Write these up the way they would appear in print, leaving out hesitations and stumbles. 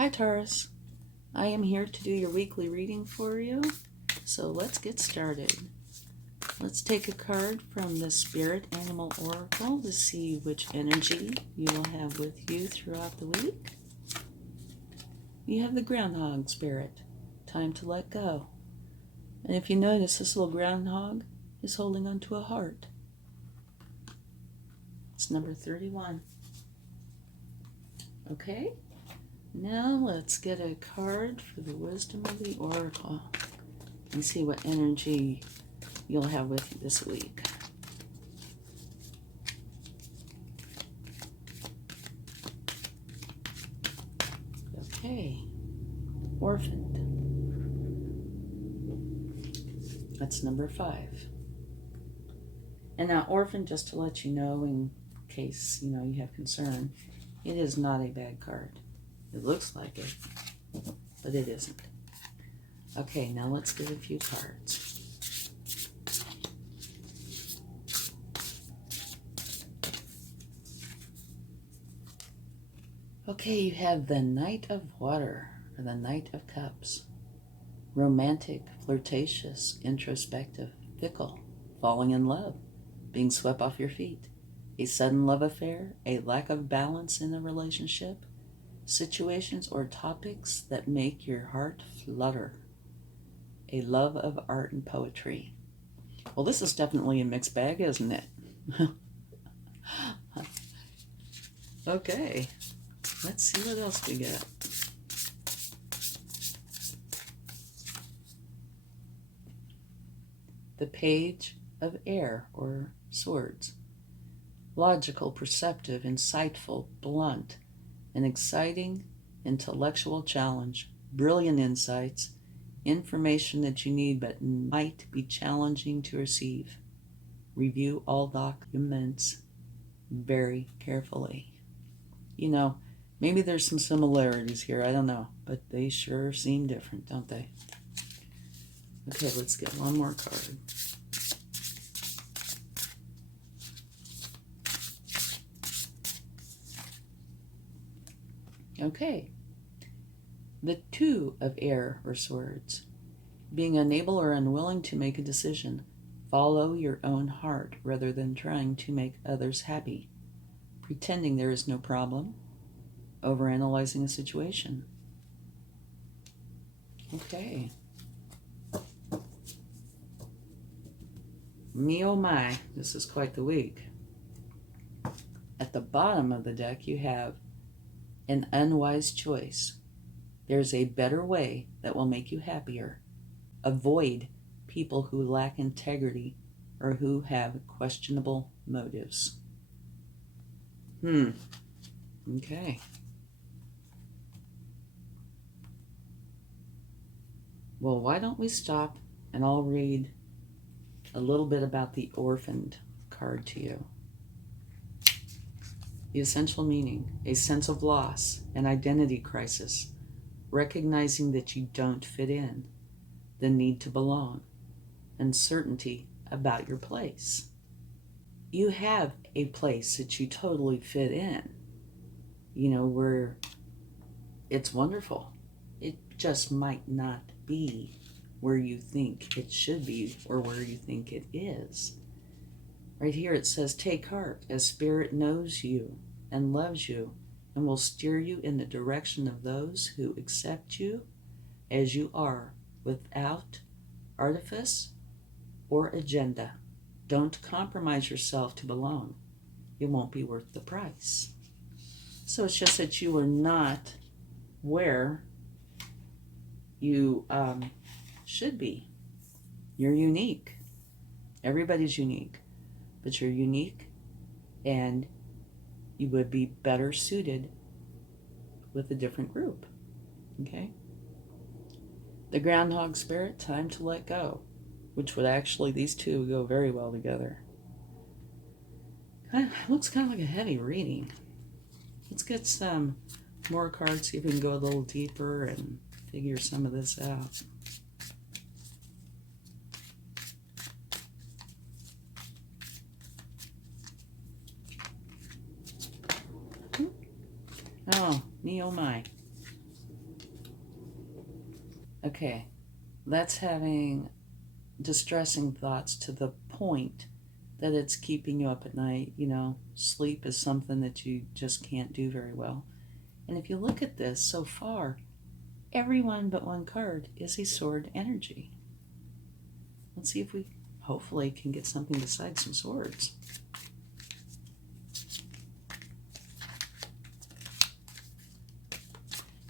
Hi Taurus, I am here to do your weekly reading for you, so let's get started. Let's take a card from the Spirit Animal Oracle to see which energy you will have with you throughout the week. You have the Groundhog Spirit, time to let go. And if you notice, this little groundhog is holding onto a heart. It's number 31. Okay? Now let's get a card for the Wisdom of the Oracle and see what energy you'll have with you this week. Okay, Orphaned. That's number 5. And now Orphaned, just to let you know in case you have concern, it is not a bad card. It looks like it, but it isn't. Okay, now let's get a few cards. Okay, you have the Knight of Water, or the Knight of Cups. Romantic, flirtatious, introspective, fickle, falling in love, being swept off your feet, a sudden love affair, a lack of balance in a relationship, situations or topics that make your heart flutter, a love of art and poetry. Well, this is definitely a mixed bag, isn't it? Okay, let's see what else we got. The Page of Air, or Swords. Logical, perceptive, insightful, blunt, an exciting intellectual challenge, brilliant insights, information that you need but might be challenging to receive. Review all documents very carefully. Maybe there's some similarities here, I don't know, but they sure seem different, don't they? Okay, let's get one more card. Okay, the Two of Air, or Swords. Being unable or unwilling to make a decision. Follow your own heart rather than trying to make others happy. Pretending there is no problem. Overanalyzing a situation. Okay. Me oh my, this is quite the week. At the bottom of the deck you have an unwise choice. There's a better way that will make you happier. Avoid people who lack integrity or who have questionable motives. Okay. Well, why don't we stop and I'll read a little bit about the Orphaned card to you. The essential meaning: a sense of loss, an identity crisis, recognizing that you don't fit in, the need to belong, uncertainty about your place. You have a place that you totally fit in, where it's wonderful. It just might not be where you think it should be or where you think it is. Right here it says, take heart, as Spirit knows you and loves you and will steer you in the direction of those who accept you as you are, without artifice or agenda. Don't compromise yourself to belong. It won't be worth the price. So it's just that you are not where you should be. You're unique. Everybody's unique. But you're unique, and you would be better suited with a different group. Okay? The Groundhog Spirit, time to let go, which would actually, these two go very well together. Looks kind of like a heavy reading. Let's get some more cards, see if we can go a little deeper and figure some of this out. Oh, me oh my. Okay, that's having distressing thoughts to the point that it's keeping you up at night. Sleep is something that you just can't do very well. And if you look at this so far, everyone but one card is a sword energy. Let's see if we hopefully can get something besides some swords.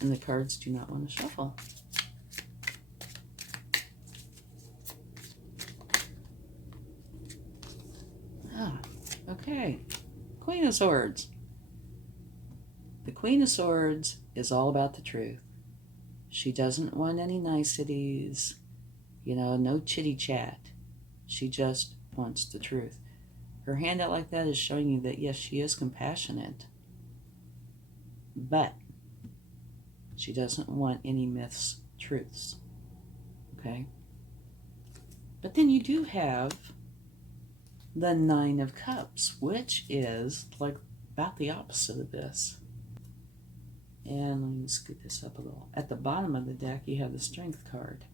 And the cards do not want to shuffle. Okay. Queen of Swords. The Queen of Swords is all about the truth. She doesn't want any niceties, no chitty chat. She just wants the truth. Her hand out like that is showing you that, yes, she is compassionate, but she doesn't want any myths, truths. Okay? But then you do have the Nine of Cups, which is like about the opposite of this. And let me scoot this up a little. At the bottom of the deck, you have the Strength card.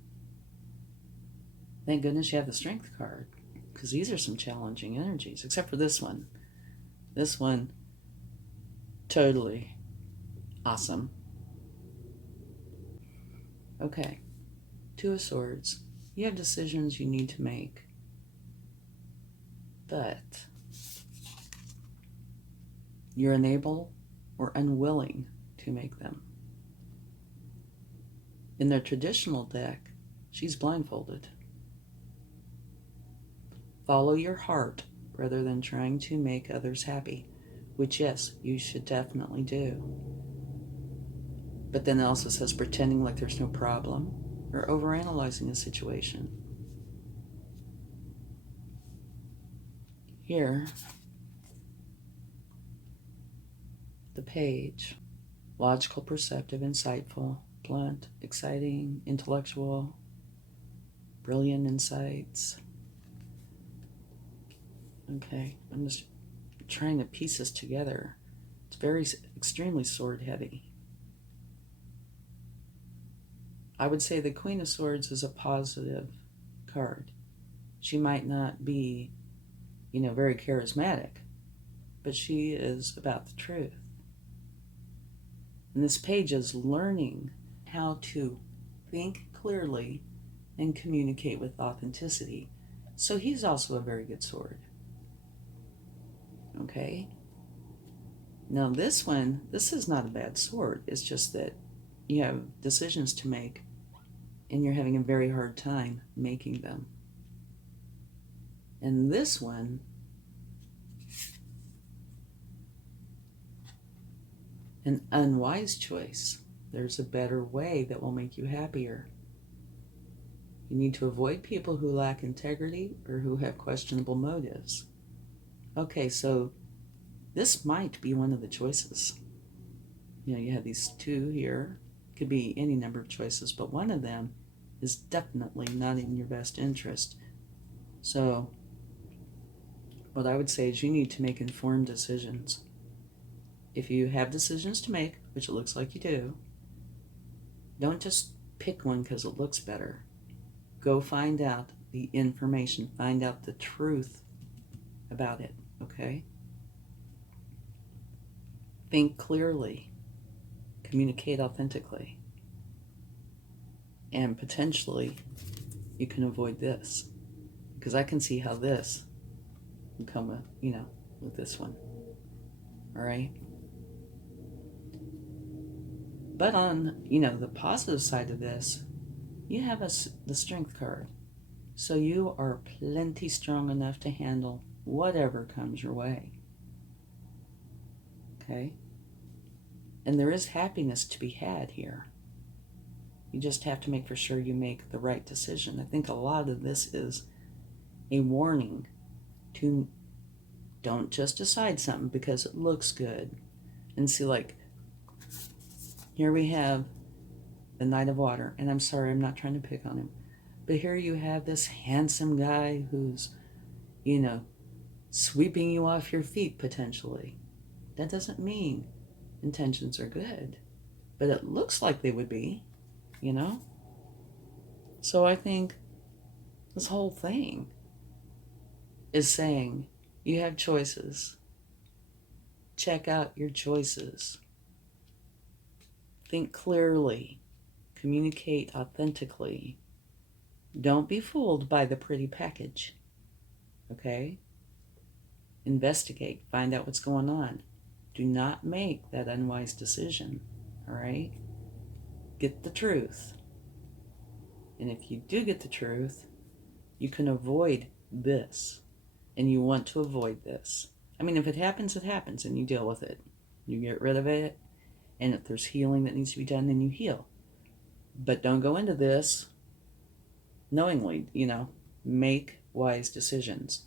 Thank goodness you have the Strength card, because these are some challenging energies, except for this one. This one, totally awesome. Okay, Two of Swords. You have decisions you need to make, but you're unable or unwilling to make them. In their traditional deck, she's blindfolded. Follow your heart rather than trying to make others happy, which, yes, you should definitely do. But then it also says pretending like there's no problem or overanalyzing a situation. Here, the Page. Logical, perceptive, insightful, blunt, exciting, intellectual, brilliant insights. Okay, I'm just trying to piece this together. It's very extremely sword heavy. I would say the Queen of Swords is a positive card. She might not be, very charismatic, but she is about the truth. And this Page is learning how to think clearly and communicate with authenticity. So he's also a very good sword. Okay? Now this is not a bad sword. It's just that you have decisions to make and you're having a very hard time making them. And this one, an unwise choice. There's a better way that will make you happier. You need to avoid people who lack integrity or who have questionable motives. Okay, so this might be one of the choices. You have these two here. Could be any number of choices, but one of them is definitely not in your best interest. So what I would say is you need to make informed decisions. If you have decisions to make, which it looks like you do, don't just pick one because it looks better. Go find out the information, find out the truth about it, okay? Think clearly, communicate authentically, and potentially you can avoid this, because I can see how this can come with this one, all right? But on, the positive side of this, you have the Strength card. So you are plenty strong enough to handle whatever comes your way. Okay? And there is happiness to be had here. You just have to make for sure you make the right decision. I think a lot of this is a warning to don't just decide something because it looks good. And see, like, here we have the Knight of Water. And I'm sorry, I'm not trying to pick on him. But here you have this handsome guy who's, sweeping you off your feet potentially. That doesn't mean intentions are good. But it looks like they would be, So I think this whole thing is saying you have choices. Check out your choices. Think clearly. Communicate authentically. Don't be fooled by the pretty package. Okay? Investigate. Find out what's going on. Do not make that unwise decision. All right? Get the truth. And if you do get the truth, you can avoid this. And you want to avoid this. I mean, if it happens, it happens, and you deal with it. You get rid of it. And if there's healing that needs to be done, then you heal. But don't go into this knowingly, make wise decisions.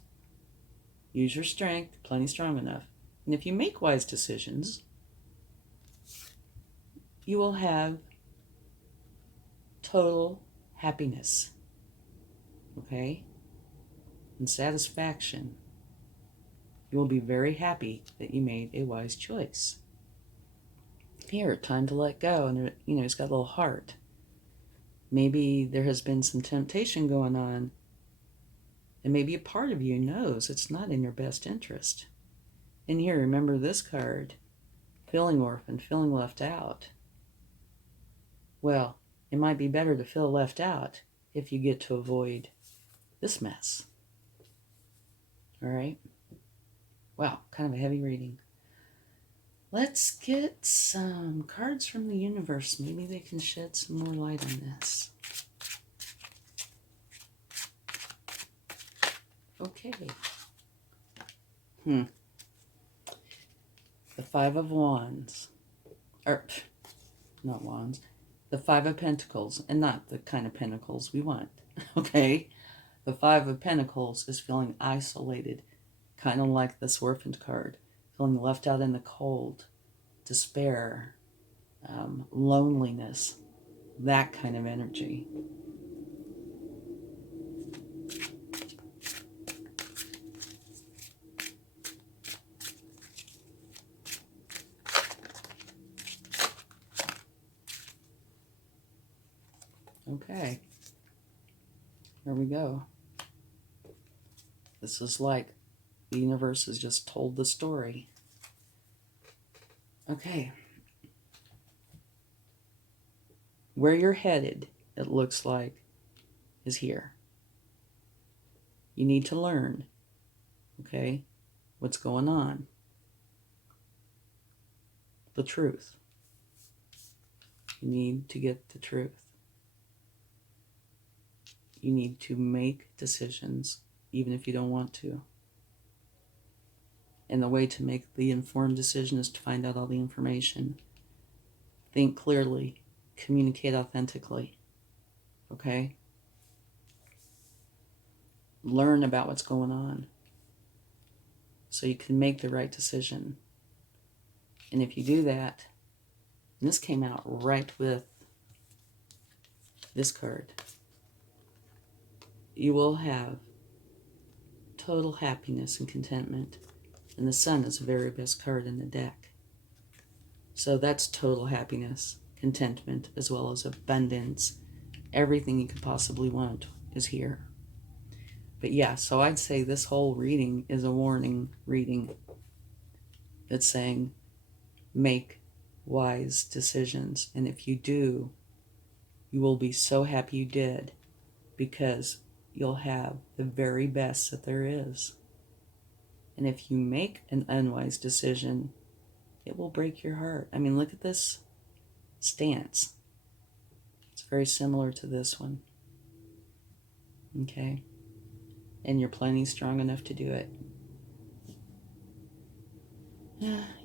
Use your strength, plenty strong enough. And if you make wise decisions, you will have total happiness, okay? And satisfaction. You will be very happy that you made a wise choice. Here, time to let go. And, it's got a little heart. Maybe there has been some temptation going on. And maybe a part of you knows it's not in your best interest. And here, remember this card. Feeling orphaned, feeling left out. Well, it might be better to feel left out if you get to avoid this mess. All right? Wow, kind of a heavy reading. Let's get some cards from the universe. Maybe they can shed some more light on this. Okay. The Five of Wands. Not wands. The Five of Pentacles, and not the kind of pentacles we want. Okay? The Five of Pentacles is feeling isolated, kind of like this orphaned card. Feeling left out in the cold, despair, loneliness, that kind of energy. Okay, here we go. This is like the universe has just told the story. Okay. Where you're headed, it looks like, is here. You need to learn, okay, what's going on. The truth. You need to get the truth. You need to make decisions, even if you don't want to. And the way to make the informed decision is to find out all the information. Think clearly. Communicate authentically. Okay? Learn about what's going on so you can make the right decision. And if you do that, and this came out right with this card, you will have total happiness and contentment. And the Sun is the very best card in the deck. So that's total happiness, contentment, as well as abundance. Everything you could possibly want is here. But yeah, so I'd say this whole reading is a warning reading. It's saying, make wise decisions. And if you do, you will be so happy you did, because you'll have the very best that there is. And if you make an unwise decision, it will break your heart. I mean, look at this stance. It's very similar to this one. Okay? And you're plenty strong enough to do it.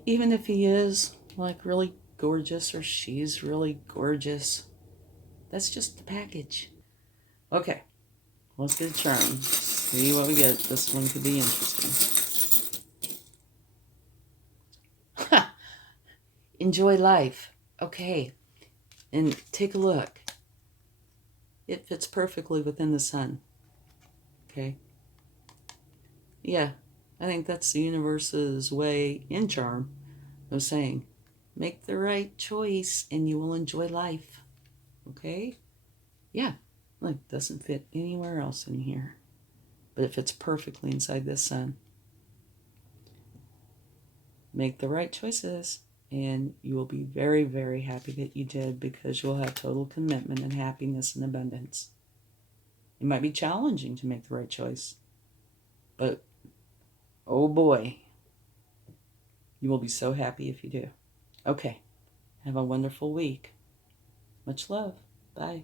Even if he is like really gorgeous or she's really gorgeous, that's just the package. Okay. Let's get a charm. See what we get. This one could be interesting. Ha! Enjoy life. Okay. And take a look. It fits perfectly within the Sun. Okay. Yeah. I think that's the universe's way in charm of saying, make the right choice and you will enjoy life. Okay? Yeah. Look, it doesn't fit anywhere else in here, but it fits perfectly inside this sun. Make the right choices, and you will be very, very happy that you did, because you'll have total commitment and happiness and abundance. It might be challenging to make the right choice, but oh boy, you will be so happy if you do. Okay, have a wonderful week. Much love. Bye.